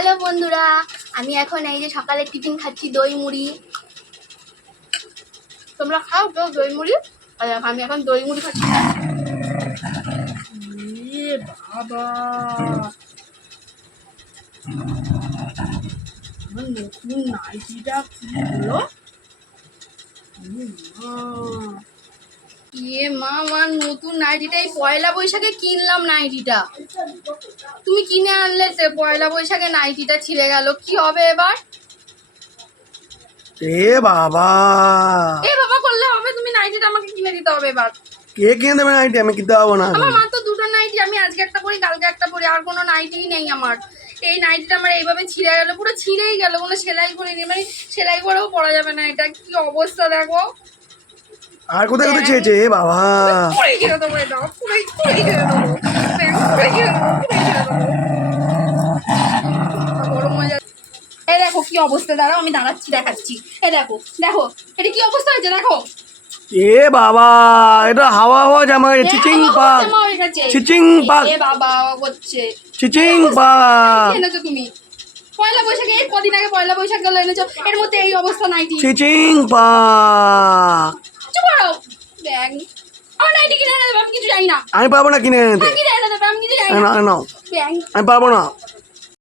Hello বন্ধুরা, আমি এখন এই যে সকালে টিফিন খাচ্ছি দই মুড়ি। তোমরা খাও তো দই মুড়ি? আমি এখন দই মুড়ি খাচ্ছি। ইয়ে বাবা। নতুন নাইটিটা কি হলো? ইয়ে মা আমার নতুন নাইটিটা এই পয়লা বৈশাখে কিনলাম নাইটিটা। তুমি কিনে আনলে সে পয়লা বৈশাখে নাইটিটা ছিঁড়ে গেল। কি হবে এবার? এ বাবা। এ বাবা করলে হবে। তুমি নাইটিটা আমাকে কিনে দিতে হবে এবার। কে কিনে দেবে নাইটি? আমি কিনতে পারব না। আমার মাত্র দুটো নাইটি আমি আজকে একটা পরি কালকে একটা পরি আর কোনো নাইটিই নেই আমার। এই নাইটিটা আমার এইভাবে ছিঁড়ে গেল পুরো ছিঁড়েই গেল কোনো সেলাই করিনি। মানে সেলাই করেও পরা যাবে না এটা। কি অবস্থা দেখো। আর কোথায় কোথায় ছেড়েছে এ বাবা। দেবো দেখ, কি অবস্থা দাঁড়াও আমি দাঁড়াচ্ছি দেখাচ্ছি। এই দেখো দেখো এটা কি অবস্থা হয়েছে দেখো। এ বাবা এটা হাওয়া হাওয়া জামা চিচিং এ, পাক। চিচিং পাক। এ বাবা চিচিং পাক। এনেছো তুমি? পয়লা বৈশাখে এই কদিন আগে পয়লা বৈশাখ গেল এনেছো। এর মধ্যে এই অবস্থা নাইটি চিচিং পাক। ব্যাগ আমি পারব না কিনে এনে আমি পারব না।